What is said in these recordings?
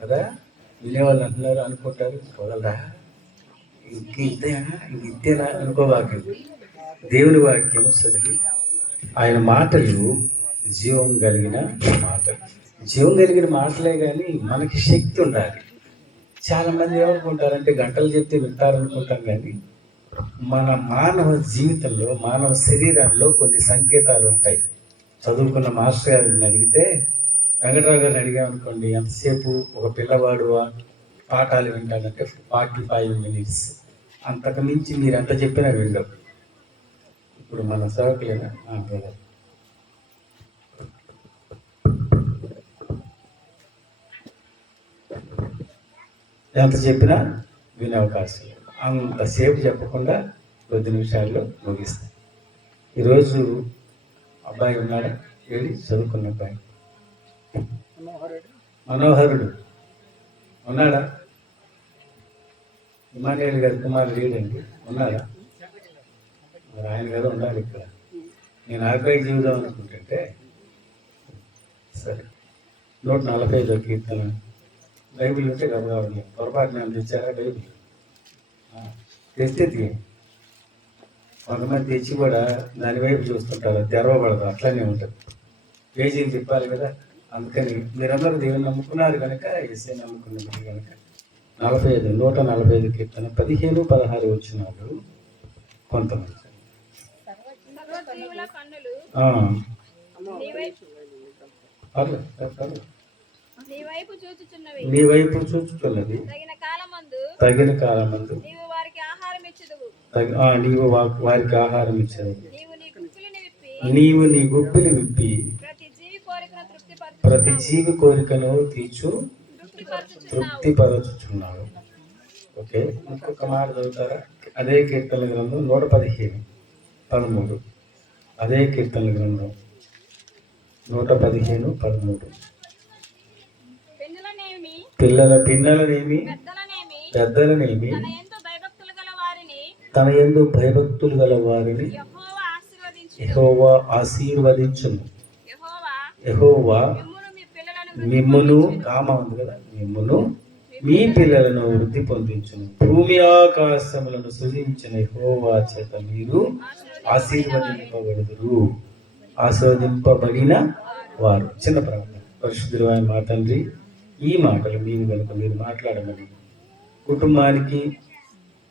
కదా. వినేవాళ్ళు అంటున్నారు అనుకుంటారు, వదలరా ఇంతేనా అనుకోవాకండి. దేవుని వాక్యం చదివి ఆయన మాటలు జీవం కలిగిన మాటలు. జీవం కలిగిన మాటలే కానీ మనకి శక్తి ఉండాలి. చాలామంది ఏమనుకుంటారంటే గంటలు చెప్తే వింటారనుకుంటాం, కానీ మన మానవ జీవితంలో, మానవ శరీరంలో కొన్ని సంకేతాలు ఉంటాయి. చదువుకున్న మాస్టర్ గారిని అడిగితే, వెంకటరావు గారిని అడిగామనుకోండి, ఎంతసేపు ఒక పిల్లవాడు పాఠాలు వింటాడంటే 45 minutes. అంతకు మించి మీరు ఎంత చెప్పినా విండవు. ఇప్పుడు మన సేవకులేనా ఎంత చెప్పినా వినే అవకాశం లేదు. అంతసేపు చెప్పకుండా కొద్ది నిమిషాల్లో ముగిస్తాం. ఈరోజు అబ్బాయి ఉన్నాడా? ఏడి చదువుకున్న అబ్బాయి మనోహరుడు ఉన్నాడా? ఇమానుయేల్ గారి కుమారుడు లేడండి, ఉన్నాడా? మరి ఆయన కదా ఉండాలి ఇక్కడ. నేను ఆర్పై జీవితం అనుకుంటుంటే సరే. 145వ కీర్తన బైబిల్ ఉంటే కదా కావాలి. పొరపాటున తెచ్చారా బైబిల్? తెస్తే కొంతమంది తెచ్చి కూడా దాని వైపు చూస్తుంటారు, తెరవబడదు, అట్లనే ఉంటుంది. పేజీలు తిప్పాలి కదా. అందుకని మీరందరూ దేవుని నమ్ముకున్నారు కనుక, ఎస్ఐ నమ్ముకున్నారు కనుక 145 కీర్తన 15-16 వచ్చినాడు కొంతమంది. నీ వైపు చూచుతున్నది తగిన కాలమందు నీవు వారికి ఆహారం ఇచ్చేది. నీవు నీ గుప్పిని విప్పి ప్రతి జీవి కోరికను తృప్తిపరచుచున్నావు. ఓకే, ఇంకొక మాట చదువుతారా? అదే కీర్తన గ్రంథం 115:13. అదే కీర్తన గ్రంథం 115:13. పిల్లలనేమి పెద్దలనేమి తన యందు భయభక్తులు గల వారిని యెహోవా ఆశీర్వదించును. యెహోవా మిమ్మును ఉంది కదా, మిమ్మును మీ పిల్లలను వృద్ధి పొందించును. భూమి ఆకాశములను సృజించిన యెహోవా చేత మీరు ఆశీర్వదింపబడిన వారు. చిన్న ప్రార్థన. పరిశుద్ధుడు అయిన మా తండ్రి, ఈ మాటలు మీరు కనుక మీరు మాట్లాడమని కుటుంబానికి,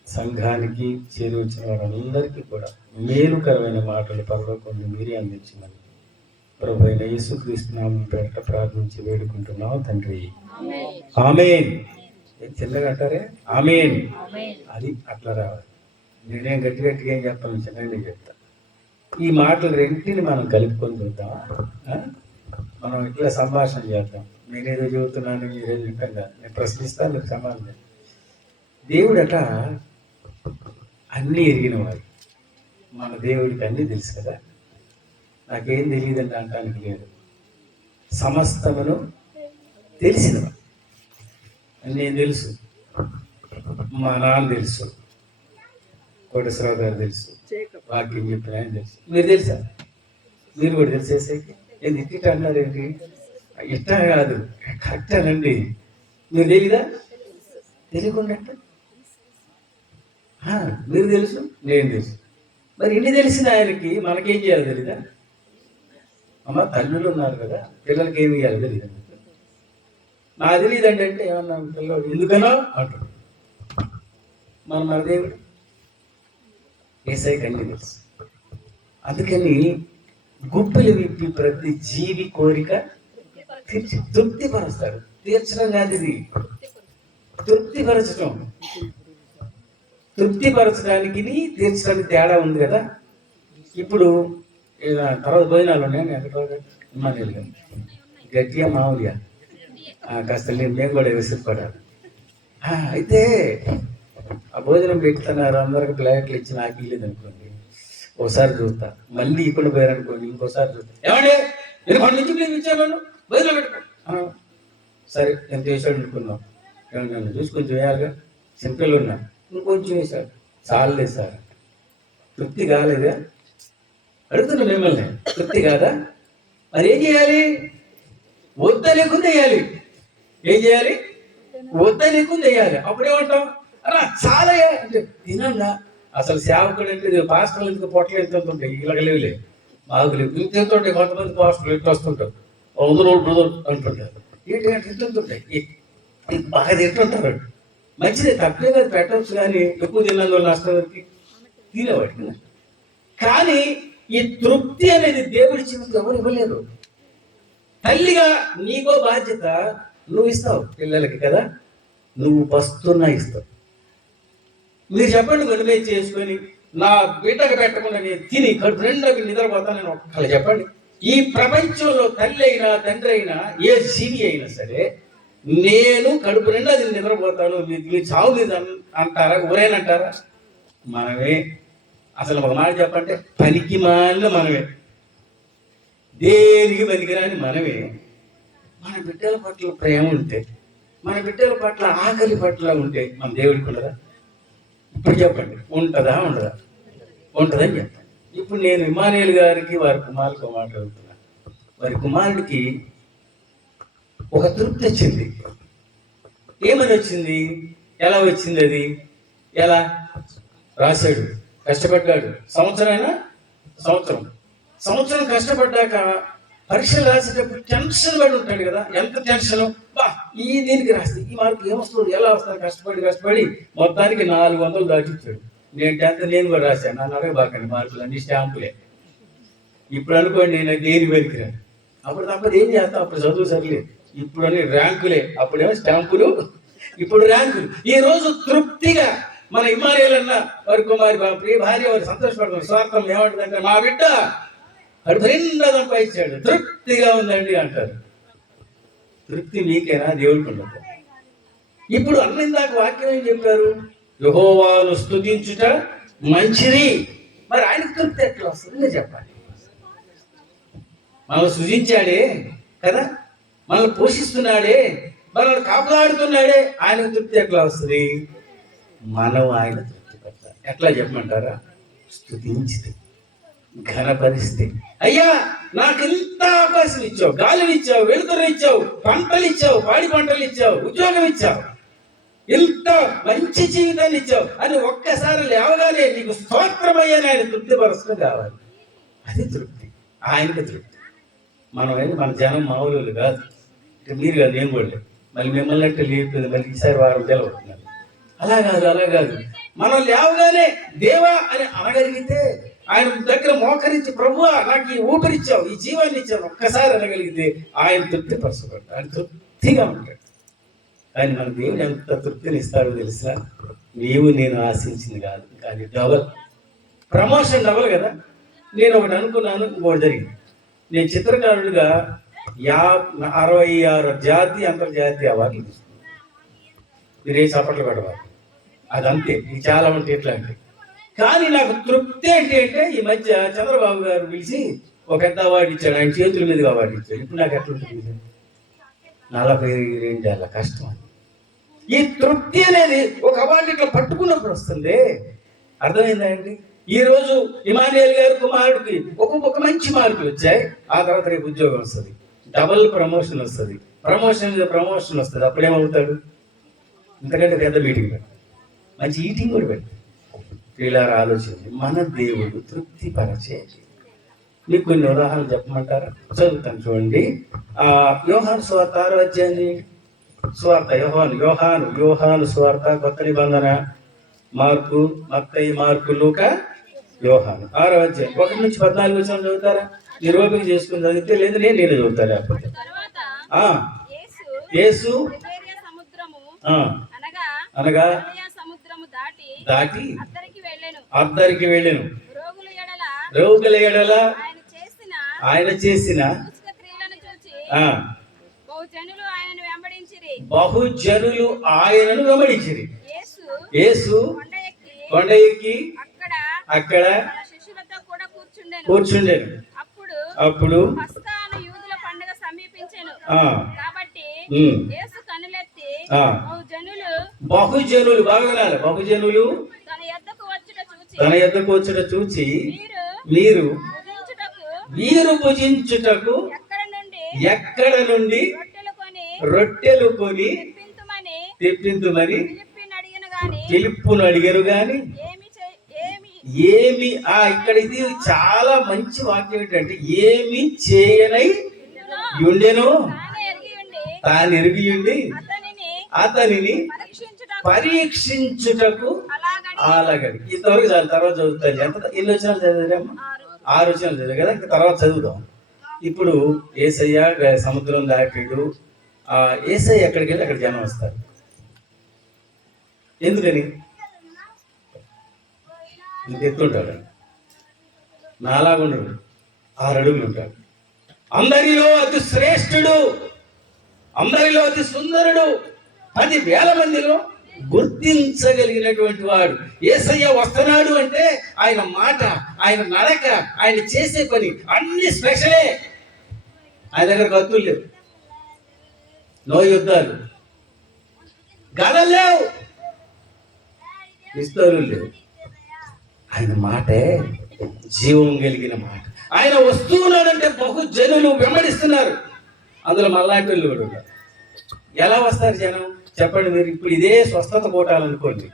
సంఘానికి చేరువచ్చిన వారందరికీ కూడా మేలుకరమైన మాటలు పరలోకంలో మీరే అందించమని ప్రభు అయిన యేసుక్రీస్తు నామం పేరిట ప్రార్థించి వేడుకుంటున్నాం తండ్రి. ఆమేన్. చిన్నగా అంటారే ఆమేన్. అది అట్లా రావాలి. నేనేం గట్టిగా ఏం చెప్తాను, చిన్నగా చెప్తా. ఈ మాటలు రెంటిని మనం కలుపుకొని చూద్దాం. మనం ఇట్లా సంభాషణ చేద్దాం. నేనేదో చెబుతున్నాను, మీరేదో వింటాగా. నేను ప్రశ్నిస్తాను, మీరు సమాధానం. దేవుడట అన్నీ ఎరిగిన వాడు. మన దేవుడికి అన్నీ తెలుసు కదా. నాకేం తెలియదండి అనటానికి లేదు. సమస్తమును తెలిసినవా. నేను తెలుసు, మా నాన్న తెలుసు, కోటేశ్వరరావు గారు తెలుసు, వాక్యం చెప్పిన ఆయన తెలుసు. మీరు తెలుసా? మీరు కూడా తెలిసేసేకి ఏంది ఇట్ట అన్నారు? ఏంటి ఇట్ట కాదు, కరెక్ట్ అనండి. మీరు తెలీదా? తెలియకుండా మీరు తెలుసు, నేను తెలుసు. మరి ఇన్ని తెలిసిన ఆయనకి మనకేం చేయాలి తెలీదా? అమ్మ, తల్లులు ఉన్నారు కదా, పిల్లలకి ఏమి చేయాలి తెలీదా? నాకు తెలియదండి అంటే ఏమన్నా పిల్లలు ఎందుకనో అంటాడు. మన దేవుడు ఏసైకి అన్ని తెలుసు. అందుకని గుప్పిలు విప్పి ప్రతి జీవి కోరిక తృప్తిపరుస్తాడు. తీర్చడం కాదు ఇది, తృప్తిపరచడం. తృప్తిపరచడానికి తీర్చడానికి తేడా ఉంది కదా. ఇప్పుడు తర్వాత భోజనాలు ఉన్నాయి, ఎక్కడ గట్టిగా మామూలుగా కాస్త మేము కూడా విసిరిపడాలి. అయితే ఆ భోజనం పెట్టుతున్నారు, అందరికి ప్లేట్లు ఇచ్చి నాకు ఇల్లేదు అనుకోండి, ఒకసారి చూస్తా. మళ్ళీ ఇక్కడ పోయారనుకోండి, ఇంకోసారి చూస్తా. ఏమండి నేను కొన్ని నుంచి ప్లేట్ ఇచ్చాను, భోజనం పెట్టుకో. సరే ఎంత వేసాడు అనుకున్నాం. ఏమన్నా చూసి కొంచెం వేయాలిగా, సింపుల్ ఉన్నా, ఇంకొంచెం వేశాడు, చాలలేదు సార్. తృప్తి కాలేదా? అడుగుతున్నా మిమ్మల్ని, తృప్తి కాదా? మరి ఏం చేయాలి? వద్దలేకుండా వేయాలి. ఏం చేయాలి? వద్దని ఎక్కువ చేయాలి. అప్పుడేమంటాం, అలా చాలా అంటే తినంగా. అసలు సేవకుడు అంటే పాస్టర్లు ఎందుకు పొట్టలు ఎంత ఉంటాయి, ఇలాగ లేవులే, మాకు లేవు, ఇంత ఎంత ఉంటాయి. కొంతమంది పాస్టర్లు ఎంత వస్తుంటారు, 100 రోజులు బ్రదర్ అంటుంటారు. ఏంటి అంటే ఇంత ఉంటాయి, బాగా తింటుంటారు. మంచిదే, తక్కువే కదా పెట్టవచ్చు, కానీ ఎక్కువ తిన్నందువల్ల నష్టం వరకు తినేవాడికి. కానీ ఈ తృప్తి అనేది దేవుడి జీవితం ఎవరు ఇవ్వలేరు. తల్లిగా నీకో బాధ్యత, నువ్వు ఇస్తావు పిల్లలకి కదా, నువ్వు వస్తున్నా ఇస్తావు. మీరు చెప్పండి, మనమే చేసుకొని నా బిడ్డకు పెట్టకుండా నేను తిని కడుపు రెండో నిద్రపోతాను నేను ఒక్కళ్ళు చెప్పండి. ఈ ప్రపంచంలో తల్లి అయినా తండ్రి అయినా ఏ జీవి అయినా సరే, నేను కడుపు నిండా నిద్రపోతాను మీరు చావు మీద అంటారా, ఊరేనంటారా? మనమే. అసలు ఒక మాట చెప్పంటే పనికి మాలిన మనమే, దేనికి పనికిరాని మనమే. మన బిడ్డల పట్ల ప్రేమ ఉంటే, మన బిడ్డల పట్ల ఆకలి పట్ల ఉంటే మన దేవుడికి ఉండదా? ఇప్పుడు చెప్పండి, ఉంటుందా ఉండదా? ఉంటుందని చెప్పండి. ఇప్పుడు నేను ఇమానుయేల్ గారికి వారి కుమారుడికి మాట్లాడుతున్నాను. వారి కుమారుడికి ఒక తృప్తి వచ్చింది. ఏమని వచ్చింది? ఎలా వచ్చింది అది? ఎలా రాశాడు, కష్టపడ్డాడు. సంవత్సరం కష్టపడ్డాక పరీక్షలు రాసేటప్పుడు టెన్షన్ పడి ఉంటాడు కదా. ఎంత టెన్షన్, బా ఈ దీనికి రాస్తే ఈ మార్కులు ఏమొస్తుంది, ఎలా వస్తాను, కష్టపడి మొత్తానికి 400 దాటించాడు. నేను కూడా రాశాను. నన్ను అడగబాకండి, మార్కులు అన్ని స్టాంపులే. ఇప్పుడు అనుకోండి నాకు దేని వెలికిరాను. అప్పుడు తప్పదు, ఏం చేస్తాం, అప్పుడు చదువు సరిలేదు. ఇప్పుడు అని ర్యాంకులే, అప్పుడేమో స్టాంపులు, ఇప్పుడు ర్యాంకులు. ఈ రోజు తృప్తిగా మన ఇమానుయేల్ అన్న వారి కుమారి ప్రియ భార్య వారు సంతోషపడుతున్నారు. స్వార్థం ఏమంటుందంటే, మా బిడ్డ అడుగు నిండా సంపాదించాడు, తృప్తిగా ఉందండి అంటారు. తృప్తి మీకేనా? దేవుడికి ఉండదు. ఇప్పుడు అన్నిందాక వాక్యం ఏం చెప్పారు? యెహోవాను స్తుతించుట మంచిది. మరి ఆయనకు తృప్తి ఎట్లా వస్తుంది చెప్పాలి. మనల్ని సృజించాడే కదా, మనల్ని పోషిస్తున్నాడే, మనల్ని కాపాడుతున్నాడే, ఆయన తృప్తి ఎట్లా వస్తుంది? మనం ఆయన తృప్తి పడతాం. ఎట్లా చెప్పమంటారా? స్తుతించితే, ఘనపరిస్తే. అయ్యా నాకు ఇంత అవకాశం ఇచ్చావు, గాలిని ఇచ్చావు, వెలుతురు ఇచ్చావు, పంటలు ఇచ్చావు, పాడి పంటలు ఇచ్చావు, ఉద్యోగం ఇచ్చావు, ఇంత మంచి జీవితాన్ని ఇచ్చావు అని ఒక్కసారి లేవగానే నీకు స్తోత్రమయ్యని ఆయన తృప్తిపరచడం కావాలి. అది తృప్తి, ఆయనకి తృప్తి. మన జనం మామూలు కాదు. మీరు కాదు, నేను కూడా మళ్ళీ మిమ్మల్ని అంటే లేదు, మళ్ళీ ఈసారి వారం తెలవుతున్నారు. అలా కాదు. మనం లేవగానే దేవా అని అనగలిగితే, ఆయన దగ్గర మోకరించి ప్రభువా నాకు ఈ ఊపిరిచ్చావు, ఈ జీవాన్ని ఇచ్చావు ఒక్కసారి అనగలిగితే ఆయన తృప్తి పరచబడ్డాడు. ఆయన తృప్తిగా ఉంటాడు. కానీ మన దేవుడు ఎంత తృప్తిని ఇస్తాడో తెలుసా? నీవు నేను ఆశించింది కాదు, కానీ డబల్ ప్రమోషన్, డబల్ కదా. నేను ఒకటి అనుకున్నాను, ఇంకోటి జరిగింది. నేను చిత్రకారుడిగా 66 జాతీయ అంతర్జాతీయ అవార్డులు తీసుకున్నాను. మీరే చప్పట్లు పెట్టవాలి, అదంతే. ఇది చాలా మంది ఇట్లాంటి. కానీ నాకు తృప్తి ఏంటి అంటే, ఈ మధ్య చంద్రబాబు గారు పిలిచి ఒక పెద్ద అవార్డు ఇచ్చాడు, ఆయన చేతుల మీదుగా అవార్డు ఇచ్చాడు. ఇప్పుడు నాకు ఎట్లుంటుంది? 42 ఏళ్ళ కష్టం. ఈ తృప్తి అనేది ఒక అవార్డు ఇట్లా పట్టుకున్నప్పుడు వస్తుంది. అర్థమైందా అండి? ఈ రోజు ఇమానుయేల్ గారి కుమారుడికి ఒక మంచి మార్కులు వచ్చాయి. ఆ తర్వాత రేపు ఉద్యోగం వస్తుంది, డబుల్ ప్రమోషన్ వస్తుంది, ప్రమోషన్ వస్తుంది. అప్పుడేమవుతాడు? ఇంతకంటే పెద్ద మీటింగ్ పెట్టి, మంచి ఈటింగ్ కూడా పెట్టి వీళ్ళారు ఆలోచించి మన దేవుడు తృప్తి పరచే. మీకు కొన్ని ఉదాహరణలు చెప్పమంటారా? చదువుతాను చూడండి. యోహాను సువార్త 6వ అధ్యాయం సువార్త, యోహాను సువార్త, కొత్త నిబంధన, మార్కు, మత్తయి, మార్కు, లూకా, యోహాను 6వ అధ్యాయం 1 నుంచి 14 వచనం చదువుతారా? నిరూపణ చేసుకుని చదివితే, లేదు నేనే చదువుతా. లేకపోతే యేసు అనగా దాటి అద్దరికి వెళ్ళెను. రోగుల ఎడల ఆయన చేసిన బహుజనులు ఆయనను వెంబడించిరి. యేసు కొండ ఎక్కి అక్కడ కూర్చుండెను. అప్పుడు బహుజనులు బాగా తన యొద్దకు వచ్చుట చూచి వీరు భుజించుటకు ఎక్కడ నుండి రొట్టెలు కొని తెప్పింతుమని పిలుపును అడిగారు గాని ఏమి ఇక్కడ ఇది చాలా మంచి వాక్యం ఏంటంటే ఏమి చేయనై ఉండెను తాను ఎరిగి ఉండి అతనిని పరీక్షించుటకు అలాగని. ఇంతవరకు చాలు, తర్వాత చదువుతాను. ఎన్ని వచనాలు చదివారమ్మా? 6 వచనాలు చదివారు కదా, ఇంకా తర్వాత చదువుదాం. ఇప్పుడు యేసయ్య సముద్రం దాటాడు. యేసయ్య ఎక్కడికి వెళ్ళి అక్కడ జనం వస్తారు. ఎందుకని? ఇంకెత్తుంటాడు, నాలాగుండడు, 6 అడుగులు ఉంటాడు. అందరిలో అతి శ్రేష్ఠుడు, అందరిలో అతి సుందరుడు, 10,000 మందిలో గుర్తించగలిగినటువంటి వాడు. యేసయ్య వస్తున్నాడు అంటే ఆయన మాట, ఆయన నడక, ఆయన చేసే పని అన్ని స్పెషలే. ఆయన దగ్గర కత్తులు లేవు, నో యుద్ధాలు, గదలు లేవు, పిస్తోలు లేవు. ఆయన మాటే జీవం కలిగిన మాట. ఆయన వస్తున్నాడంటే బహుజనులు వెంబడిస్తున్నారు. అందులో మల్లాటి వాళ్ళు కూడా ఉన్నారు. ఎలా వస్తారు జనం చెప్పండి మీరు? ఇప్పుడు ఇదే స్వస్థత కోటాలనుకోండి,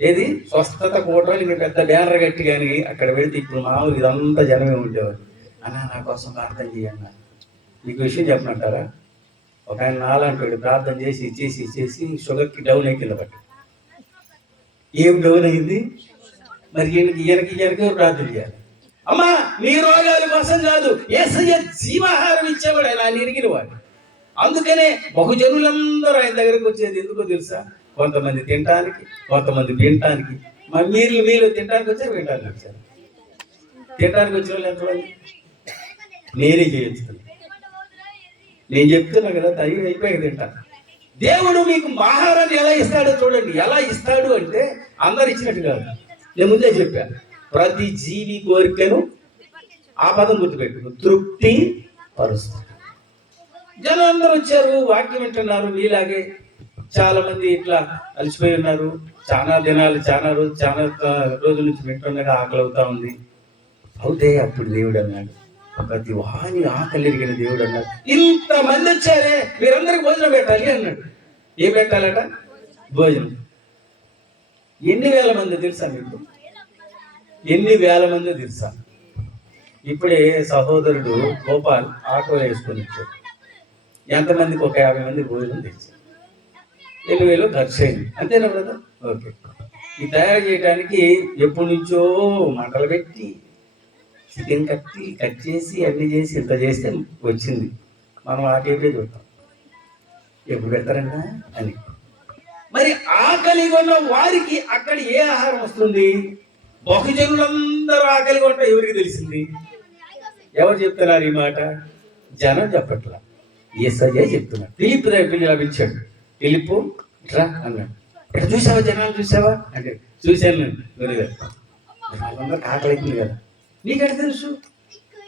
ఏది స్వస్థత కోటాలు మీరు పెద్ద బ్యానర్ కట్టి కానీ అక్కడ వెళితే ఇప్పుడు మామూలు ఇదంతా జనమే ఉండేవారు. అన్నా నా కోసం ప్రార్థన చేయండి. మీకు విషయం చెప్పనంటారా? ఒక ఆయన నాలంటాడు, ప్రార్థన చేసి చేసి చేసి షుగర్కి డౌన్ అయి కింద పట్టు. ఏం డౌన్ అయింది మరి? ఈయనకి ప్రార్థన చేయాలి. అమ్మా నీ రోగాల కోసం కాదు, యేసయ్య జీవాహారం ఇచ్చేవాడు, ఆయన ఎరిగిన వాడు. అందుకనే బహుజనులందరూ ఆయన దగ్గరకు వచ్చేది ఎందుకో తెలుసా? కొంతమంది తినటానికి, కొంతమంది వినటానికి. మరి మీరు తినడానికి వచ్చారు, వినటానికి వచ్చారు? తినడానికి వచ్చిన వాళ్ళు ఎంతమంది? నేనే చేయొచ్చు, నేను చెప్తున్నా కదా, తగి అయిపోయాక తింటాను. దేవుడు మీకు ఆహారాన్ని ఎలా ఇస్తాడో చూడండి. ఎలా ఇస్తాడు అంటే అందరు ఇచ్చినట్టు కాదు. నేను ముందే చెప్పాను, ప్రతి జీవి కోరికను, ఆ పదం గుర్తుపెట్టుకు, తృప్తి పరుస్తాడు. జనం అందరూ వచ్చారు, వాక్యం వింటున్నారు. మీలాగే చాలా మంది ఇట్లా అలసిపోయి ఉన్నారు. చాలా దినాలు, చాలా రోజుల నుంచి వింటున్నాగా ఆకలి అవుతా ఉంది. అవుతే అప్పుడు దేవుడు అన్నాడు, ప్రతి వాని ఆకలి ఎరిగిన దేవుడు అన్నాడు, ఇంతమంది వచ్చారే మీరందరికి భోజనం పెట్టాలి అన్నాడు. ఏం పెట్టాలట? భోజనం. ఎన్ని వేల మంది తెలుసా మీకు? ఎన్ని వేల మంది తెలుసా? ఇప్పుడే సహోదరుడు గోపాల్ ఆటో వేసుకొని వచ్చాడు. ఎంతమందికి? ఒక 50 మంది భోజనం తెచ్చారు. 7,000 ఖర్చు అయింది, అంతేనా బ్రదర్? ఓకే. ఈ తయారు చేయడానికి ఎప్పటి నుంచో మంటలు పెట్టి చికెన్ కట్ చేసి అన్ని చేసి ఇంత చేస్తే వచ్చింది. మనం ఆ టైపే చూద్దాం, ఎప్పుడు పెడతారంట అని. మరి ఆకలి కొన్న వారికి అక్కడ ఏ ఆహారం వస్తుంది? బహుజనులందరూ ఆకలి కొంట ఎవరికి తెలిసింది? ఎవరు చెప్తున్నారు ఈ మాట? జనం చెప్పట్లా, యేసయ్య చెప్తున్నాడు. పిలుపు పిలిచాడు. పిలుపు రా అన్నాడు. ఇక్కడ చూసావా, జనాలు చూసావా అంటే చూశాను. వాళ్ళందరికి ఆకలి అవుతుంది కదా. నీకెక్కడ తెలుసు?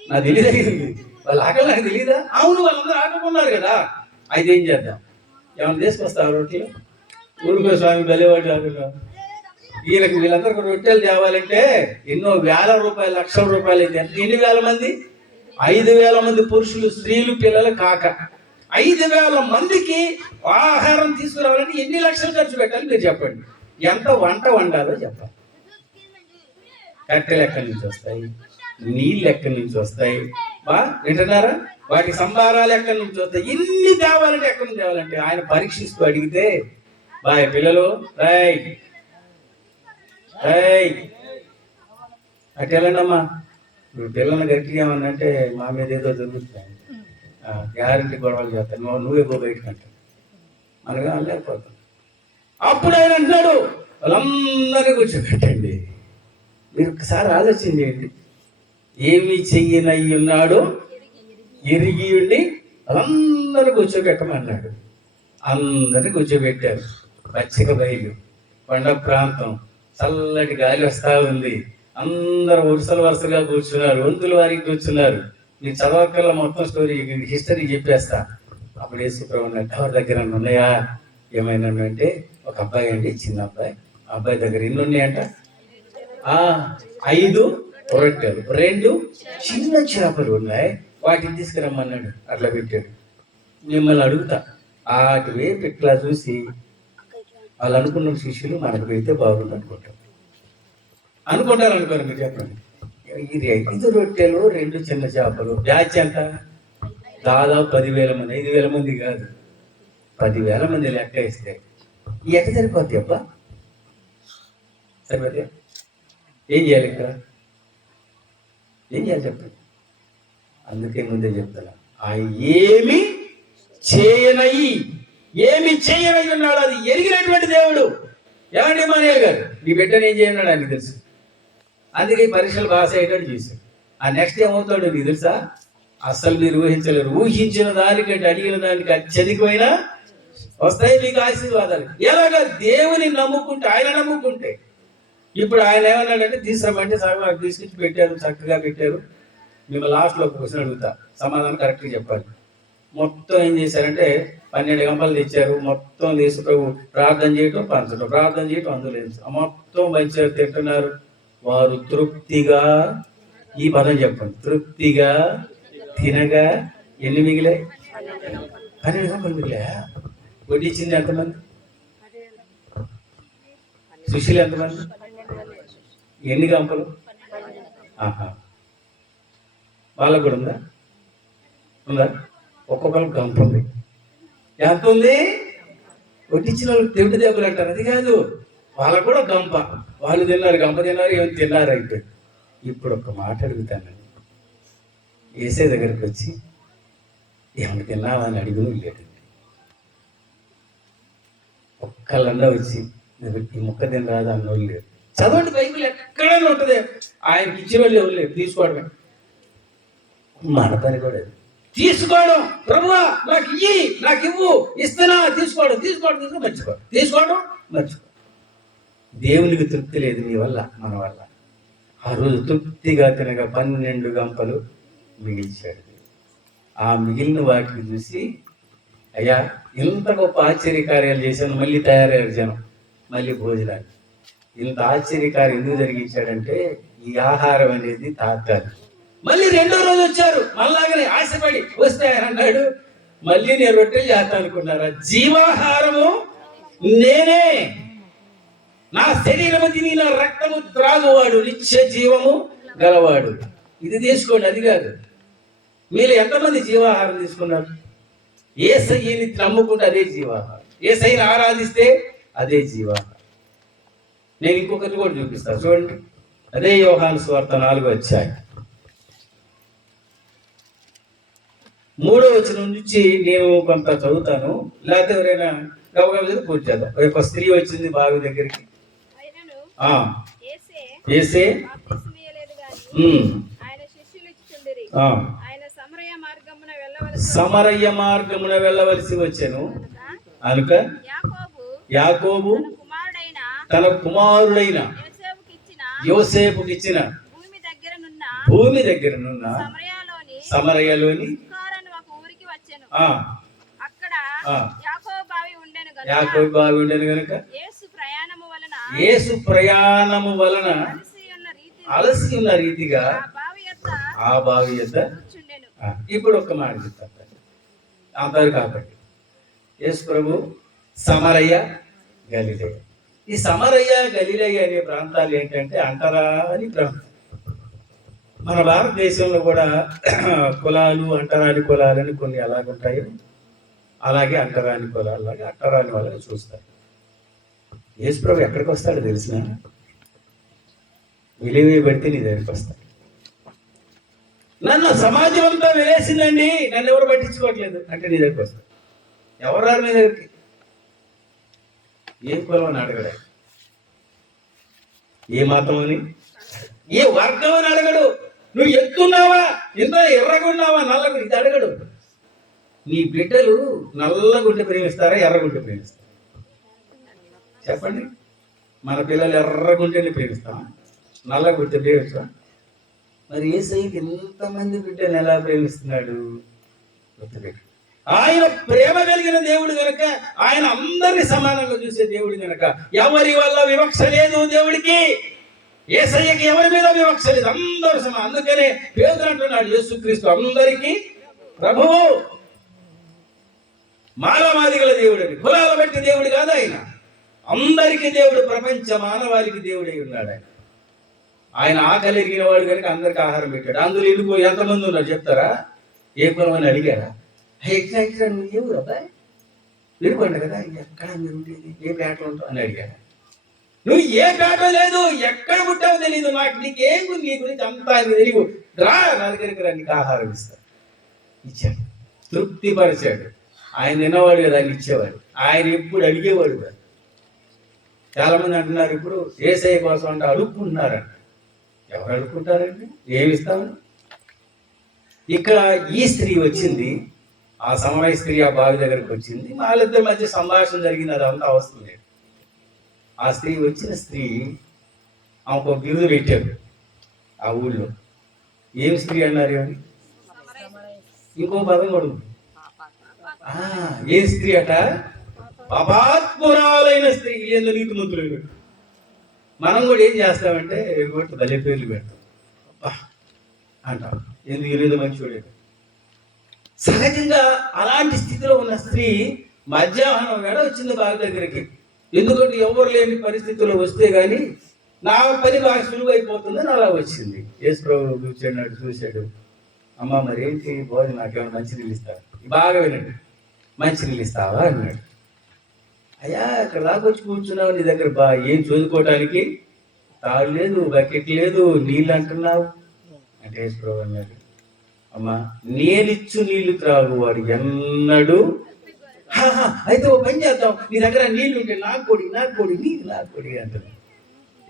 నాకు తెలియదు. వాళ్ళ ఆకలి నాకు తెలియదా? అవును, వాళ్ళందరూ ఆకలికున్నారు కదా. అయితే ఏం చేద్దాం? ఏమైనా తీసుకొస్తావు రొట్టెలు? ఊరుకో స్వామి, బలివాడు ఆకలి. ఈయనకి వీళ్ళందరికీ రొట్టెలు తేవాలంటే ఎన్నో వేల రూపాయలు, లక్షల రూపాయలు అయితే. ఎన్ని వేల మంది? 5,000 మంది పురుషులు, స్త్రీలు, పిల్లలు కాక 5,000 మందికి ఆహారం తీసుకురావాలంటే ఎన్ని లక్షలు ఖర్చు పెట్టాలి మీరు చెప్పండి. ఎంత వంట వండాలో చెప్పాలి. కట్టెలు ఎక్కడి నుంచి వస్తాయి? నీళ్ళు ఎక్కడి నుంచి వస్తాయి? వింటున్నారా? వాటి సంభారాలు ఎక్కడి నుంచి వస్తాయి? ఇన్ని తేవాలంటే ఎక్కడి నుంచి తేవాలంటే ఆయన పరీక్షిస్తూ అడిగితే, బాయ్ పిల్లలు రైట్ అట్టెళ్ళండమ్మా, పిల్లల్ని గట్టిగా ఏమన్నంటే మా మీద ఏదో జరుగుతుంది, గ్యారంటీ గొడవలు చేస్తాను, నువ్వే గో బయటకు అంటాను. మనగా లేకపోతాం. అప్పుడు ఆయన అంటున్నాడు, వాళ్ళందరినీ కూర్చోబెట్టండి. మీరు ఒకసారి ఆలోచన చేయండి. ఏమి చెయ్యనై ఉన్నాడో ఎరిగి ఉండి వాళ్ళందరూ కూర్చోబెట్టమన్నాడు. అందరినీ కూర్చోబెట్టారు. పచ్చిక బయలు, కొండ ప్రాంతం, చల్లటి గాలి వస్తూ ఉంది. అందరూ వరుసలుగా కూర్చున్నారు, వంతుల వారికి కూర్చున్నారు. నేను చదవకల్లా మొత్తం స్టోరీ హిస్టరీ చెప్పేస్తా. అప్పుడు యేసుప్రభు ఎవరి దగ్గర ఉన్నాయా? ఏమైనా అంటే ఒక అబ్బాయి అండి, చిన్న అబ్బాయి. ఆ అబ్బాయి దగ్గర ఎన్ని ఉన్నాయంట? 5 రొట్టెలు, 2 చిన్న చేపలు ఉన్నాయి. వాటిని తీసుకురమ్మన్నాడు. అట్లా పెట్టాడు. మిమ్మల్ని అడుగుతా, వాటి వైపు ఇట్లా చూసి వాళ్ళు అనుకున్న శిష్యులు మనకు పెడితే బాగుంది అనుకుంటారు అనుకోరు. మీరు చెప్పండి, ఇది 5 రొట్టెలు 2 చిన్న చేపలు, బ్యాచ్ ఎంత? దాదాపు 10,000 మంది. 5,000 మంది కాదు, 10,000 మంది లెక్క ఇస్తే ఎట్ట సరిపోద్ది అబ్బా? సరిపోతే ఏం చేయాలి ఇక్కడ? ఏం చేయాలి చెప్పండి? అందుకే ముందే చెప్తున్నా, ఏమి చేయనై ఉన్నాడు. అది ఎరిగినటువంటి దేవుడు. ఏమండి మానేయ గారు, నీ బిడ్డను ఏం చేయన్నాడు ఆయనకు తెలుసు. అందుకే పరీక్షలు పాస్ అయ్యేటట్టు చేశాడు. ఆ నెక్స్ట్ ఏమవుతాడు నీకు తెలుసా? అస్సలు మీరు ఊహించలేరు. ఊహించిన దానికంటే అడిగిన దానికి అత్యధికమైన వస్తాయి మీకు ఆశీర్వాదాలు. ఎలాగా? దేవుని నమ్ముకుంటే, ఆయన నమ్ముకుంటే. ఇప్పుడు ఆయన ఏమన్నాడంటే, తీసుకురమ్మంటే సగం నాకు తీసుకొచ్చి పెట్టారు, చక్కగా పెట్టారు. మేము లాస్ట్లో ఒక క్వశ్చన్ అడుగుతా, సమాధానం కరెక్ట్గా చెప్పాలి. మొత్తం ఏం చేశారంటే 12 గంపలు తెచ్చారు. మొత్తం తీసుకు ప్రార్థన చేయటం, పంచడం, ప్రార్థన చేయటం, అందులో మొత్తం మంచిగా తింటున్నారు. వారు తృప్తిగా, ఈ పదం చెప్పండి, తృప్తిగా తినగా ఎన్ని మిగిలాయి? 12 గంపలు మిగిలా. వడ్డించింది ఎంతమంది? సుశీలు ఎంతమంది? ఎన్ని గంపలు? వాళ్ళకు కూడా ఉందా? ఒక్కొక్కరికి గంప ఉంది. ఎంత ఉంది? వడ్డించిన వాళ్ళు తెవిటి దెబ్బలు అంటారు. అది కాదు, వాళ్ళకు కూడా గంప. వాళ్ళు తిన్నారు, గంప తిన్నారు, ఏమి తిన్నారు అయిపోయి. ఇప్పుడు ఒక మాట అడుగుతానండి, ఏసే దగ్గరికి వచ్చి ఏమైనా తిన్నావా అని అడిగిన లేదు. ఒక్కళ్ళన్నా వచ్చి ఈ ముక్క తినరాదు అన్నోళ్ళు లేరు. చదవండి, బైబిల్ ఎక్కడైనా ఉంటుంది. ఆయనకి ఇచ్చిన వాళ్ళు ఎవరు లేరు. తీసుకోవడమే మన పని కూడా. తీసుకోవడం, ప్రభువా నాకు ఇయ్యి, నాకు ఇవ్వు, ఇస్తున్నా, తీసుకోవడం మర్చిపోవడం. దేవునికి తృప్తి లేదు నీ వల్ల, మన వల్ల. ఆ రోజు తృప్తిగా తినగా 12 గంపలు మిగిల్చాడు. ఆ మిగిలిన వాటిని చూసి, అయ్యా ఇంత గొప్ప ఆశ్చర్యకార్యాలు చేశాను, మళ్ళీ తయారయ్యారు జనం, మళ్ళీ భోజనాలు. ఇంత ఆశ్చర్యకార్యం ఎందుకు జరిగించాడంటే, ఈ ఆహారం అనేది తాత్కాలికం. మళ్ళీ 2వ రోజు వచ్చారు, మళ్ళాగానే ఆశపడి వస్తే ఆయన అన్నాడు, మళ్ళీ నేను రొట్టెలు చేస్తా అనుకున్నారా? జీవాహారము నేనే, నా శరీరము తిని నా రక్తము త్రాగువాడు నిత్య జీవము గలవాడు. ఇది తీసుకోండి, అది కాదు. మీరు ఎంతమంది జీవాహారం తీసుకున్నారు? యేసయ్యని నమ్ముకుంటే అదే జీవాహారం, యేసయ్యని ఆరాధిస్తే అదే జీవాహారం. నేను ఇంకొకటి కూడా చూపిస్తాను, చూడండి. అదే యోహాను సువార్త 4వ అధ్యాయం 3వ వచనం నుంచి నేను కొంత చదువుతాను, లేకపోతే ఎవరైనా గబగబా పూర్తి చేద్దాం. ఒక స్త్రీ వచ్చింది బావి దగ్గరికి. ఏసే సమరయ్య మార్గమున వెళ్ళవలసి వచ్చెను కనుక యాకోబు తన కుమారుడైన యోసేపుకిచ్చిన భూమి దగ్గరనున్న సమరయలోని యాకోబు బావి ఉండెను గనుక యేసు ప్రయాణము వలన అలసి ఉన్న రీతిగా ఆ బావి యొద్ద. ఇప్పుడు ఒక మాట చెప్తాను అంటారు కాబట్టి, యేసు ప్రభు సమరయ్య, గలిలయ. ఈ సమరయ్య, గలిలయ అనే ప్రాంతాలు ఏంటంటే అంటరాని ప్రాంతం. మన భారతదేశంలో కూడా కులాలు, అంటరాని కులాలని కొన్ని అలాగుంటాయి. అలాగే అంటరాని కులాలు, అలాగే అంటరాని వాళ్ళని చూస్తారు. యేసు ప్రభు ఎక్కడికి వస్తాడో తెలిసిన, విలువేయబడితే నీ దగ్గరికి వస్తాడు. నన్ను సమాజం అంతా వెలేసిందండి, నన్ను ఎవరు పట్టించుకోవట్లేదు అంటే నీ దగ్గరికి వస్తాడు. ఎవరు రారు నీ దగ్గరికి? ఏ కులం అని అడగడు, ఏ మతం అని, ఏ వర్గం అని అడగడు. నువ్వు ఎత్తున్నావా, ఇంత ఎర్రగున్నావా, నల్లగుండి, ఇది అడగడు. నీ బిడ్డలు నల్లగుంటే ప్రేమిస్తారా, ఎర్రగుంటే ప్రేమిస్తారా? చెప్పండి. మన పిల్లలు ఎర్రగుంటేనే ప్రేమిస్తామా, నల్లగుంటే ప్రేమిస్తామా? మరి యేసయ్యకి ఎంతమంది బిడ్డలు ఎలా ప్రేమిస్తున్నాడు? ఆయన ప్రేమ కలిగిన దేవుడు కనుక, ఆయన అందరినీ సమానంగా చూసే దేవుడు కనుక ఎవరి వల్ల వివక్ష లేదు దేవుడికి. యేసయ్యకి ఎవరి మీద వివక్ష లేదు, అందరూ సమానం. అందుకనే పేతురు అంటున్నాడు, యేసుక్రీస్తు అందరికీ ప్రభువు. మానవాదిగల దేవుడు అని. కులాల బట్టి దేవుడు కాదు ఆయన, అందరికీ దేవుడు, ప్రపంచ మానవాళికి దేవుడై ఉన్నాడు ఆయన. ఆయన ఆకలి ఎరిగిన వాడు కనుక అందరికి ఆహారం పెట్టాడు. అందులో ఎందుకు ఎంతమంది ఉన్నారు చెప్తారా? ఏ కులం అని అడిగారా? ఎగ్జాక్ట్గా నువ్వు ఏ ఊరు అబ్బాయి? వినుకోండి కదా, ఎక్కడ మీరు ఉండేది, ఏ పేటలో ఉంటావు అని అడిగారా? నువ్వు ఏ పేట లేదు, ఎక్కడ పుట్టావో తెలియదు, నాకు నీకేం నీ గురించి అంతా తెలియదు, రా నా దగ్గరికి రా, నీకు ఆహారం ఇస్తాను. ఇచ్చాడు, తృప్తిపరిచాడు. ఆయన తిన్నవాడు కదా, ఆయన ఇచ్చేవాడు. ఆయన ఎప్పుడు అడిగేవాడు కాదు. చాలా మంది అంటున్నారు ఇప్పుడు ఏసఐ కోసం అంటే అడుక్కుంటున్నారంట. ఎవరు అడుక్కుంటారండి? ఏమిస్తాము? ఇక్కడ ఈ స్త్రీ వచ్చింది, ఆ సమరయ స్త్రీ ఆ బావి దగ్గరికి వచ్చింది. వాళ్ళిద్దరి మధ్య సంభాషణ జరిగింది, అదంతా అవసరం లేదు. ఆ స్త్రీ వచ్చిన స్త్రీ ఆమెకు బిరుదు పెట్టారు ఆ ఊళ్ళో. ఏం స్త్రీ అన్నారు అని? ఇంకో పదం కూడా ఉంది. ఏ స్త్రీ అట? పాపాత్మురాలైన స్త్రీ. ఏందో నీతి మంతులు. మనం కూడా ఏం చేస్తామంటే భలే పేర్లు పెడతాం అంటాం, ఎందుకు ఈరోజు మంచివాడు. సహజంగా అలాంటి స్థితిలో ఉన్న స్త్రీ మధ్యాహ్నం వేళ వచ్చింది బావి దగ్గరికి. ఎందుకంటే ఎవరు లేని పరిస్థితుల్లో వస్తే గాని నా పని బాగా సులువైపోతుందని అలా వచ్చింది. యేసు ప్రభువు కూర్చున్నాడు, చూశాడు. అమ్మ మరేంటి భోజనం, నాకేమైనా మంచినీళ్ళు ఇస్తావా? బాగా వినండి, మంచినీళ్ళు ఇస్తావా అన్నాడు. అయ్యా అక్కడ దాకా వచ్చి కూర్చున్నావు, నీ దగ్గర ఏం చదువుకోవటానికి తాడు లేదు, బకెట్ లేదు, నీళ్ళు అంటున్నావు అంటే యేసు ప్రభువు అన్నాడు, అమ్మా నేనిచ్చు నీళ్లు త్రాగు వాడు ఎన్నడూ. అయితే ఓ పని చేద్దాం, నీ దగ్గర నీళ్ళు ఉంటే నాకు కొడి, నాకు కొడి, నీకు నాకు కొడి అంటాడు.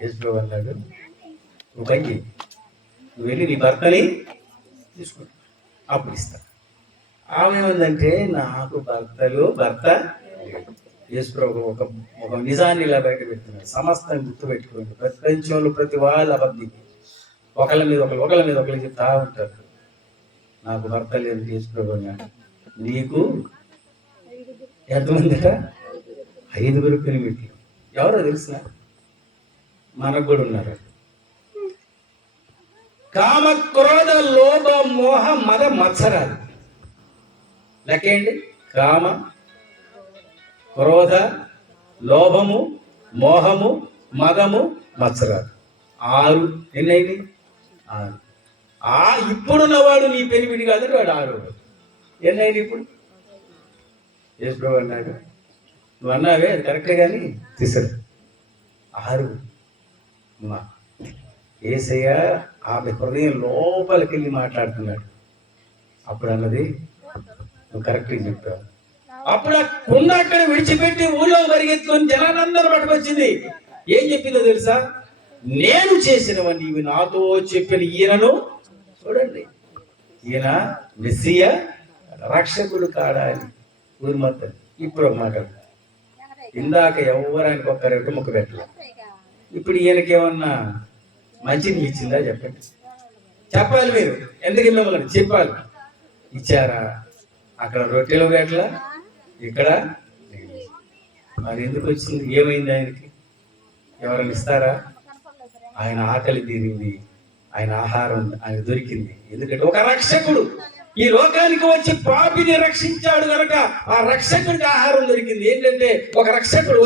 యేసు ప్రభువు అన్నాడు, నువ్వు పని చేయి, నువ్వు వెళ్ళి నీ భర్తని తీసుకుంటా, అప్పుడు ఇస్తా. ఆమె ఏమందంటే నాకు భర్త. యేసు ప్రభువు ఒక నిజాన్ని ఇలా బయట పెడుతున్నాడు. సమస్తాన్ని గుర్తుపెట్టుకోండి. ప్రపంచంలో ప్రతి వాళ్ళు అబద్ధి, ఒకళ్ళ మీద ఒకళ్ళు చెప్తా ఉంటారు. నాకు భర్త లేదు యేసు ప్రభువు అన్నాడు. నీకు ఎంతమందిట? 5 పెనిమిట్లు. ఎవరో తెలుసిన? మనకు కూడా ఉన్నారు. కామ క్రోధ లోభ మోహ మద మత్సరాలు లెక్కేయండి. కామ క్రోధ లోభము మోహము మదము మత్సరాలు 6. ఎన్నైంది? 6. ఇప్పుడున్నవాడు నీ పెనిమిడి కాదని వాడు 6. ఎన్నైంది ఇప్పుడు? యేసు ప్రభువు అన్నాడు, నువ్వు అన్నావే అది కరెక్టే కానీ తీసురు 6. యేసయ్య ఆమె హృదయం లోపలికి వెళ్ళి మాట్లాడుతున్నాడు. అప్పుడు అన్నది, నువ్వు కరెక్ట్గా చెప్పావు. అప్పుడు ఆ కుండ అక్కడ విడిచిపెట్టి ఊళ్ళో పరిగెత్తుకొని జనాలందరూ పట్టుకొచ్చింది. ఏం చెప్పిందో తెలుసా? నేను చేసినవన్నీ ఇవి నాతో చెప్పిన ఈయనను చూడండి, ఈయన మెస్సియా రక్షకుడు కాడా అని ఊరి మొత్తం. ఇప్పుడు ఒక మాట, ఇందాక ఎవరానికి ఒక్క రెట్టు ముక్క పెట్టలే, ఇప్పుడు ఈయనకేమన్నా మంచిని ఇచ్చిందా చెప్పండి? చెప్పాలి మీరు, ఎందుకు మిమ్మల్ని చెప్పాలి. ఇచ్చారా? అక్కడ రొట్టెలు పెట్టలా, ఇక్కడ మరి ఎందుకు వచ్చింది? ఏమైంది ఆయనకి? ఎవరైనా ఇస్తారా? ఆయన ఆకలి తీరింది, ఆయన ఆహారం ఆయన దొరికింది. ఎందుకంటే ఒక రక్షకుడు ఈ లోకానికి వచ్చి పాపిని రక్షించాడు కనుక ఆ రక్షకుడికి ఆహారం దొరికింది. ఏంటంటే ఒక రక్షకుడు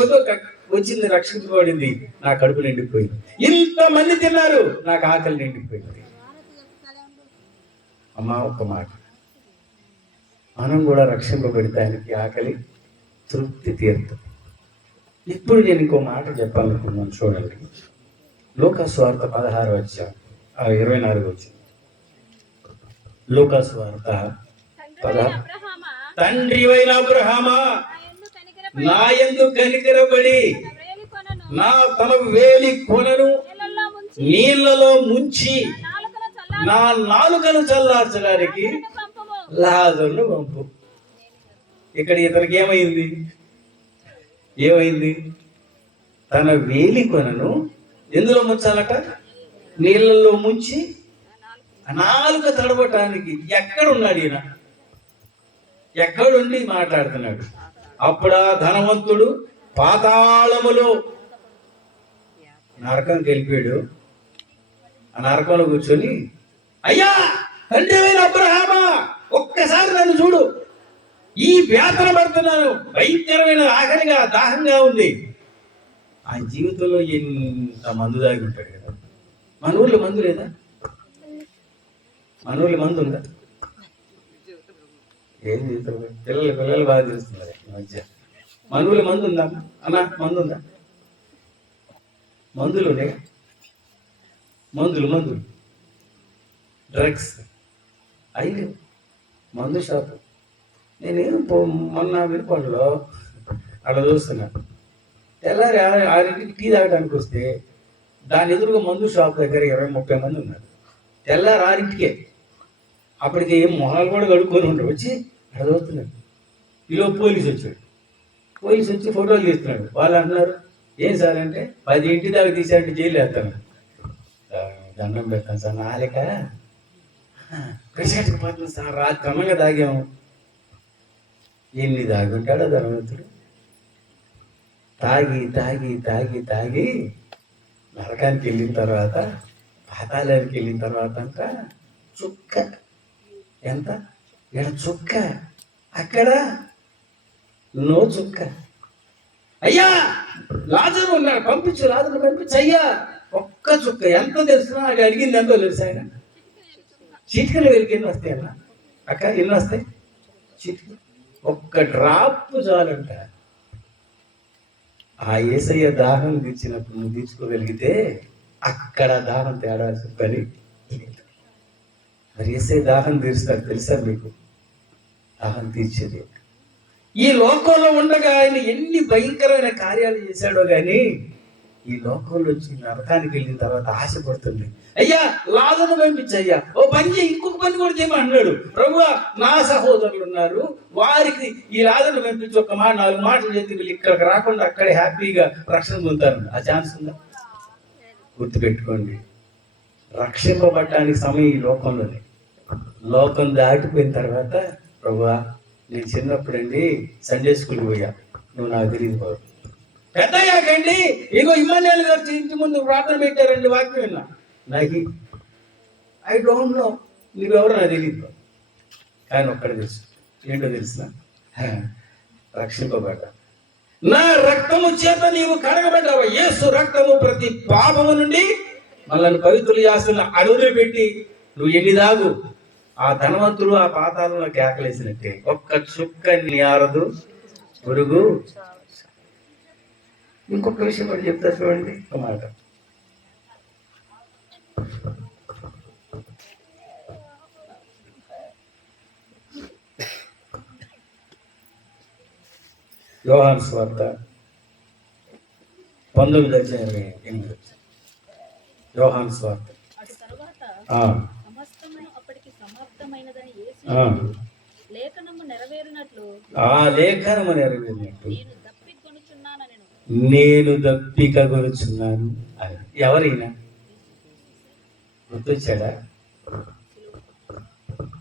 వచ్చింది, రక్షించబడింది, నా కడుపు నిండిపోయింది. ఇంతమంది తిన్నారు, నాకు ఆకలి నిండిపోయింది. అమ్మా ఒక్క మాట, మనం కూడా రక్షింపబడితే ఆయనకి ఆకలి తృప్తి తీరుతుంది. ఇప్పుడు నేను ఇంకో మాట చెప్పాలనుకున్నాను, చూడండి. లూకాసు వార్త 16 వచ్చింది. లూకాసు వార్త 16. తండ్రివైన అబ్రహామా, నా యందు కనికరపడి తన వేలి కొనను నీళ్లలో ముంచి నా నాలుకను చల్లార్చడానికి లాజరును పంపు. ఇక్కడ ఇతనికి ఏమైంది? తన వేలి కొనను ఎందులో ముంచాలట? నీళ్ళల్లో ముంచి నాలుక తడబటానికి. ఎక్కడున్నాడు ఈయన? ఎక్కడుండి మాట్లాడుతున్నాడు? అప్పుడా ధనవంతుడు పాతాళములో నరకంకి వెళ్ళిపోయాడు. ఆ నరకంలో కూర్చొని, అయ్యా తండ్రివైన అబ్రహామా, ఒక్కసారి నన్ను చూడు, ఈ వేతన పడుతున్నాను, భయంకరమైన ఆకలిగా దాహంగా ఉంది. ఆయన జీవితంలో ఎంత మందు దాగి ఉంటాడు కదా. మన ఊర్లో మందు లేదా? మన ఊర్లో మందు ఉందా? ఏం చేస్తారు పిల్లలు బాగా తెలుస్తున్నారు ఈ మధ్య. మన ఊర్లో మందు ఉందా అన్న? మందు ఉందా? మందులునే మందులు డ్రగ్స్ అయ్యి మందు షాపు. నేనేం మొన్న వినుకొండలో అక్కడ చూస్తున్నా. తెల్లారి 6ంటికి టీ తాగడానికి వస్తే దాని ఎదురుగా మందు షాప్ దగ్గర 20-30 మంది ఉన్నారు. తెల్లారి 6ంటికే. అప్పటికి ఏం మొహాలు కూడా కడుక్కొని ఉండరు. వచ్చి అక్కడ చదువుతున్నాడు. ఈలో పోలీసు వచ్చి ఫోటోలు తీస్తున్నాడు. వాళ్ళు అంటున్నారు, ఏం సార్ అంటే 10 దాకా తీసారంటే జైలు వేస్తాను. దండం పెడతాను సార్, నాలేక కృష్ణకి పోతుంది సార్, రాత్రి క్రమంగా తాగాము. ఎన్ని దాగి ఉంటాడో ధనవంతుడు. తాగి నరకానికి వెళ్ళిన తర్వాత, పాతాళానికి వెళ్ళిన తర్వాత అంట చుక్క. ఎంత? ఇక్కడ చుక్క, అక్కడ నో చుక్క. అయ్యా లాజరు ఉన్నాడు, లాజరు పంపించు అయ్యా. ఒక్క చుక్క. ఎంత తెలుసునా? నాకు అడిగింది ఎంతో తెలుసు ఆయన. చిటికలు వెలికి ఎన్ని వస్తాయన్నా అక్క? ఎన్ని వస్తాయి చిటికలు? ఒక్క డ్రాప్ చాలంట. ఆ యేసయ్య దాహం తీర్చినప్పుడు నువ్వు తీర్చుకోగలిగితే అక్కడ దాహం తేడా పని. మరి యేసయ్య దాహం తీరుస్తాడు తెలుసా మీకు? దాహం తీర్చేది. ఈ లోకంలో ఉండగా ఆయన ఎన్ని భయంకరమైన కార్యాలు చేశాడో గాని ఈ లోకంలో వచ్చి నరకానికి వెళ్ళిన తర్వాత ఆశపడుతుంది. అయ్యా లాజరును పంపించయ్యా, ఓ పని చేయి, ఇంకొక పని కూడా చేయమని అన్నాడు. ప్రభువా నా సహోదరులు ఉన్నారు, వారికి ఈ లాజరును పంపించి 4 మాటలు చెప్పి వీళ్ళు ఇక్కడికి రాకుండా అక్కడే హ్యాపీగా రక్షణ పొందుతారు. ఆ ఛాన్స్ ఉందా? గుర్తుపెట్టుకోండి, రక్షింపబడటానికి సమయం ఈ లోకంలోనే. లోకం దాటిపోయిన తర్వాత, ప్రభువా నేను చిన్నప్పుడండి సండే స్కూల్కి పోయా, నువ్వు నాకు తెలియదు బాబు. పెద్దయ్యాకండి ఇగో ఇమ్మాన్యుయల్ గారు ఇంటి ముందు ప్రార్థన పెట్టారండి, వాక్యం విన్నా. నాకు ఐ డోంట్ నో, నువ్వెవరో నాకు తెలియదు. కానీ ఒక్కడ తెలుసు, ఏంటో తెలిసిన, రక్షింపబడ్డ. నా రక్తము చేత నీవు కడగబడ్డావు. యేసు రక్తము ప్రతి పాపము నుండి మనల్ని పవిత్రులు చేస్తున్న అడుగులు పెట్టి నువ్వు ఎన్ని దాగు. ఆ ధనవంతుడు ఆ పాతాలను కేకలేసినట్టే, ఒక్క చుక్క ఆరదు పురుగు. ఇంకొక విషయం కూడా చెప్తా చూడండి, ఒక మాట. యోహాను సువార్త 19:8. యోహాను సువార్త. లేఖనము నెరవేరినట్లు నేను దప్పిక కొనుచున్నాను అని. ఎవరైనా గుర్తొచ్చాడా?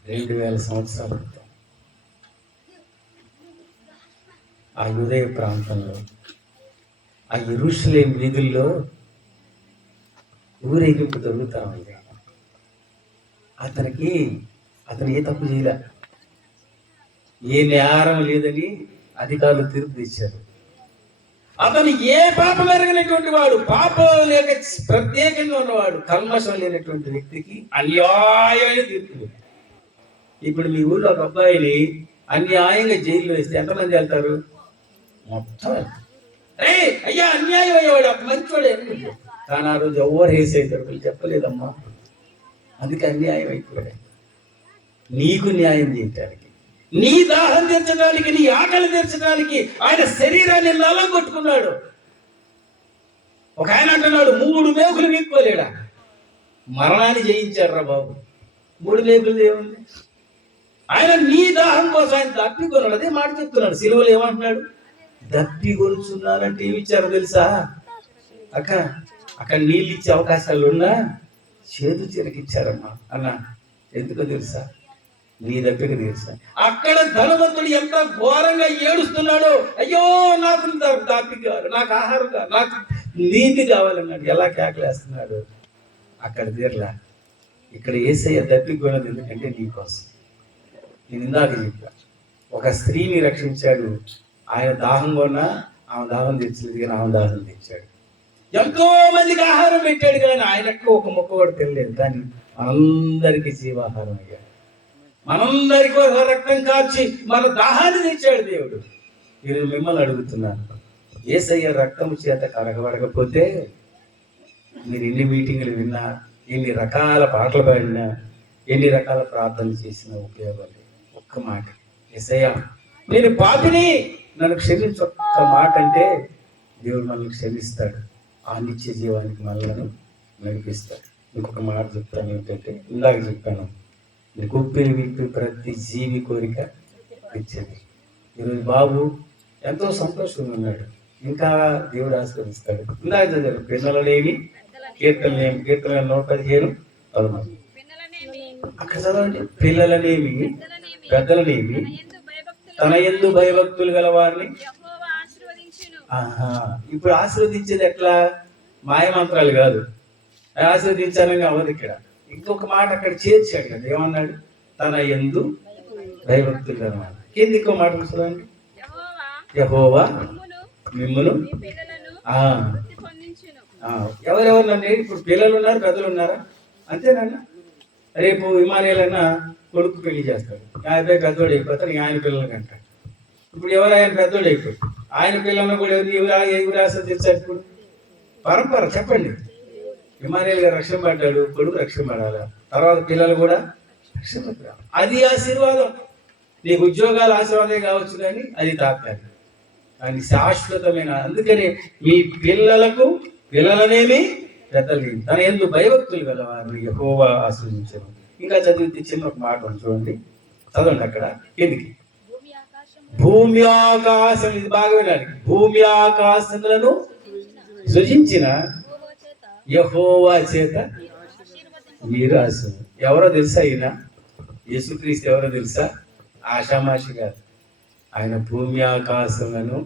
2000 సంవత్సరాల క్రితం ఆ యూదయ ప్రాంతంలో, ఆ యెరూషలేము వీధుల్లో ఊరేగింపు జరుగుతా ఉంది. అతను ఏ తప్పు చేయలే, ఏ నేరం లేదని అధికారులు తీర్పు తెచ్చారు. అతను ఏ పాపం ఎరగనటువంటి వాడు, పాపం లేక ప్రత్యేకంగా ఉన్నవాడు, కల్మషం లేనటువంటి వ్యక్తికి అన్యాయమైన తీర్పు. ఇప్పుడు మీ ఊళ్ళో ఒక అబ్బాయిని అన్యాయంగా జైల్లో వేస్తే ఎంతమంది వెళ్తారు? మొత్తం. అయ్యా అన్యాయం అయ్యేవాడు అప్పుడు మంచివాడు ఎందుకు? కానీ ఆ రోజు ఎవరు వేసేస్తారు వీళ్ళు చెప్పలేదమ్మా, అందుకే అన్యాయం అయిపోయాడు. నీకు న్యాయం చేయటానికి, నీ దాహం తీర్చడానికి, నీ ఆకలి తీర్చడానికి ఆయన శరీరాన్ని నల్లగొట్టుకున్నాడు. ఒక ఆయన అంటున్నాడు 3 మేకులు వీక్కోలేడా, మరణాన్ని జయించాడు రా బాబు. 3 మేకులు ఏముంది? ఆయన నీ దాహం కోసం ఆయన దప్పికొన్నాడు. అదే మాట చెప్తున్నాడు. సిలువలో ఏమంటున్నాడు? దప్పి కొనుచున్నానంటే ఏమి ఇచ్చారో తెలుసా అక్క? అక్కడ నీళ్ళు ఇచ్చే అవకాశాలు ఉన్నా చేదు చిరకిచ్చారమ్మా అన్న. ఎందుకో తెలుసా? నీ దప్పిక తెలుసా? అక్కడ ధనవంతుడు ఎంత ఘోరంగా ఏడుస్తున్నాడో, అయ్యో నాకు దప్పి కావాలి, నాకు ఆహారం కావాలి, నాకు నీతి కావాలన్నాడు. ఎలా కేకలేస్తున్నాడు. అక్కడ తీరలా. ఇక్కడ యేసయ్య దప్పిక కొన్నది ఎందుకంటే నీకోసం. నేను ఇందాక చెప్పా, ఒక స్త్రీని రక్షించాడు. ఆయన దాహం కొన్నా ఆమె దాహం తెచ్చలేదు, కానీ ఆమె దాహం తెచ్చాడు. ఎంతో మందికి ఆహారం పెట్టాడు, కానీ ఆయనకు ఒక మొక్క కూడా తెలియలేదు, కానీ మనందరికీ జీవాహారం అయ్యాడు. మనందరికీ రక్తం కార్చి మన దాహాన్ని తెచ్చాడు దేవుడు. ఈరోజు మిమ్మల్ని అడుగుతున్నాను, యేసయ్య రక్తము చేత కడగబడకపోతే మీరు ఎన్ని మీటింగులు విన్నా, ఎన్ని రకాల పాటలు పాడినా, ఎన్ని రకాల ప్రార్థనలు చేసినా ఉపయోగం లేదు. ఒక్క మాట, యేసయ్య నేను పాపిని, నన్ను క్షమించు, ఒక్క మాట అంటే దేవుడు మనల్ని క్షమిస్తాడు. ఆ నిత్య జీవానికి మనల్ని నడిపిస్తాడు. ఇంకొక మాట చెప్తాను ఏంటంటే, ఇందాక చెప్పాను, నీకు ఉప్పిని విప్పి ప్రతి జీవి కోరిక ఇచ్చేది. ఈరోజు బాబు ఎంతో సంతోషంగా ఉన్నాడు, ఇంకా దేవుడు ఆశీర్వదిస్తాడు. ఇందాక చదివారు, పిల్లలనేమి కీర్తనలేమి, కీర్తన 115:13. అక్కడ చదవండి, పిల్లలనేమి పెద్దలనేమి తన యందు భయభక్తులు గల వారిని. ఇప్పుడు ఆశీర్వదించేది ఎట్లా? మాయమంత్రాలు కాదు, ఆశీర్వదించాలని అవ్వదు. ఇక్కడ ఇంకొక మాట అక్కడ చేర్చాడు కదా, ఏమన్నాడు? తన యందు భయభక్తులు గల వారు. ఏంది ఇంకో మాట చూడండి, యెహోవా మిమ్మును. ఎవరెవరు నన్ను, ఇప్పుడు పిల్లలు ఉన్నారు, పెద్దలు ఉన్నారా? అంతేనన్నా. రేపు విమానాలన్నా కొడుకు పెళ్లి చేస్తాడు, ఆయన పెద్దోడు అయిపోతాడు, ఆయన పిల్లలకి అంటాడు. ఇప్పుడు ఎవరు ఆయన పెద్దోడు అయిపోయి ఆయన పిల్లలను కూడా ఎవరు ఆశీర్వదించారు? ఇప్పుడు పరంపర చెప్పండి. విమానాలు గారు రక్షణ పడ్డాడు, కొడుకు రక్షణ పడాలా, తర్వాత పిల్లలు కూడా రక్షణ పడాలి. అది ఆశీర్వాదం. నీకు ఉద్యోగాలు ఆశీర్వాదం కావచ్చు, కానీ అది తాత్కాలికం, కానీ శాశ్వతమైన. అందుకని మీ పిల్లలనేమి పెద్దలేమి తన యందు భయభక్తులు గల వారిని యెహోవా ఆశీర్వదించను. ఇంకా చదివితే చిన్న ఒక మాట చూడండి, చదవండి అక్కడ ఎందుకు. భూమి ఆకాశం, ఇది బాగా వినాలి, భూమి ఆకాశములను సృజించిన యెహోవా చేత మీరు ఆశీర్వదించు. ఎవరో తెలుసా? ఈయన యేసుక్రీస్తు ఎవరో తెలుసా? ఆషామాషి కాదు, ఆయన భూమి ఆకాశములను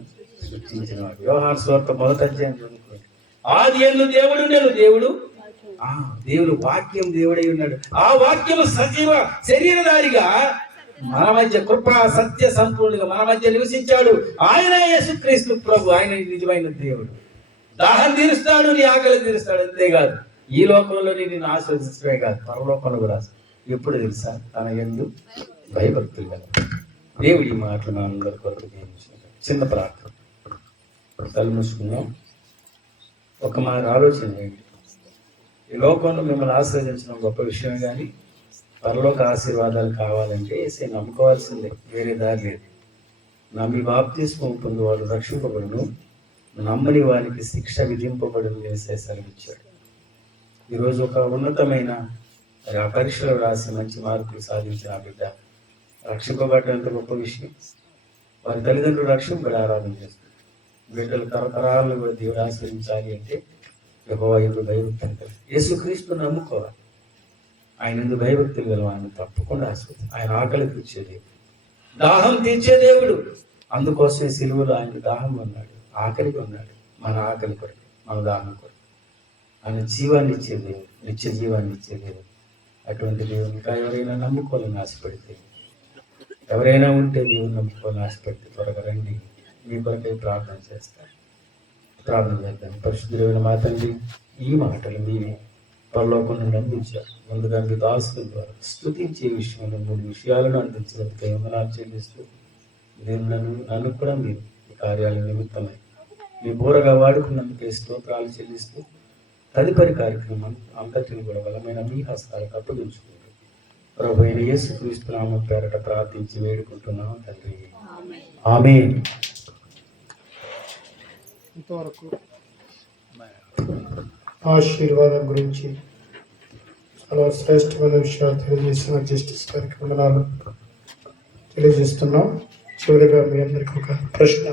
సృష్టించిన వాడు. యోహాను సువార్త 1వ అధ్యాయం చదువుకోండి. ఆది యందు దేవుడు ఉండెను, దేవుడు వాక్యం దేవుడై ఉన్నాడు. ఆ వాక్యము సజీవ శరీరధారిగా మన మధ్య కృపా సత్య సంపూర్ణంగా మన మధ్య నివసించాడు. ఆయన యేసుక్రీస్తు ప్రభు, ఆయన నిజమైన దేవుడు. దాహం తీరుస్తాడు, నీ ఆకలి తీరుస్తాడు. అంతేకాదు, ఈ లోకంలో నిన్ను ఆశీర్వదించడమే కాదు, పరలోకంలో కూడా. ఎప్పుడు తెలుసా? తన యందు భయభక్తులు కదా. దేవుడి ఈ మాటలు నా అందరి కొరకు దీవించాడు. చిన్న ప్రార్థన, తల మూసుకుందాం. ఒక మాట ఆలోచన చేయండి, ఈ లోకంలో మిమ్మల్ని ఆశీర్వదించడం గొప్ప విషయం, కానీ పరలోక ఆశీర్వాదాలు కావాలంటే యేసయ్య నమ్ముకోవాల్సిందే, వేరే దారి లేదు. నమ్మి బాప్తిస్మం పొందు వాడు రక్షింపబడును, నమ్మని వారికి శిక్ష విధింపబడును యేసయ్య సెలవిచ్చాడు. ఈరోజు ఒక ఉన్నతమైన పరీక్షలు రాసి మంచి మార్కులు సాధించిన బిడ్డ రక్షింపబడ్డంత గొప్ప విషయం. వారి తల్లిదండ్రులు రక్షింపబడి ఆరాధన చేస్తారు. బిడ్డలు తరతరాలను కూడా దేవుడు ఆశీర్వించాలి అంటే యెహోవా యందు భయభక్తులు కలిగి యేసుక్రీస్తు నమ్ముకోవాలి. ఆయన యందు భయభక్తులు గల ఆయన తప్పకుండా ఆశీర్వదించాలి. ఆయన ఆకలి తీర్చే దేవుడు, దాహం తీర్చే దేవుడు. అందుకోసమే సిలువలో ఆయన దాహం ఉన్నాడు, ఆకలికి ఉన్నాడు. మన ఆకలి కొరకు, మన దాహం కొరకు. ఆయన జీవాన్ని ఇచ్చే దేవుడు, నిత్య జీవాన్ని ఇచ్చే దేవుడు. అటువంటి దేవుడు ఇంకా ఎవరైనా నమ్ముకోవాలని ఆశపడితే, ఎవరైనా ఉంటే దేవుని నమ్ముకోవాలని ఆశపడితే త్వరగా రండి, మీ కొరకై ప్రార్థన చేస్తారు. ప్రార్థన చేద్దాం. పరిశుద్ధులైన మా తండ్రి, ఈ మాటలు మీరే పరలోకం నుండి అందించారు. ముందుగా మీ దాసుల ద్వారా స్తుతించే విషయంలో 3 విషయాలను అందించినందుకు వందనాలు చెల్లిస్తూ, నన్ను కూడా మీరు ఈ కార్యాల నిమిత్తమై మీ బోరగా వాడుకున్నందుకే స్తోత్రాలు చెల్లిస్తూ, తదుపరి కార్యక్రమం అంతటిని కూడా బలమైన మీ హస్తాలకు అప్పగించుకుంటూ ప్రభు అయిన యేసుక్రీస్తు నామమున పేరట ప్రార్థించి వేడుకుంటున్నాం తండ్రి, ఆమేన్. ఇంతవరకు ఆశీర్వాదం గురించి చాలా శ్రేష్టమైన విషయాలు తెలియజేసిన జస్టిస్ గారికి వందనాలు తెలియజేస్తున్నాం. చివరిగా మీ అందరికీ ఒక ప్రశ్న.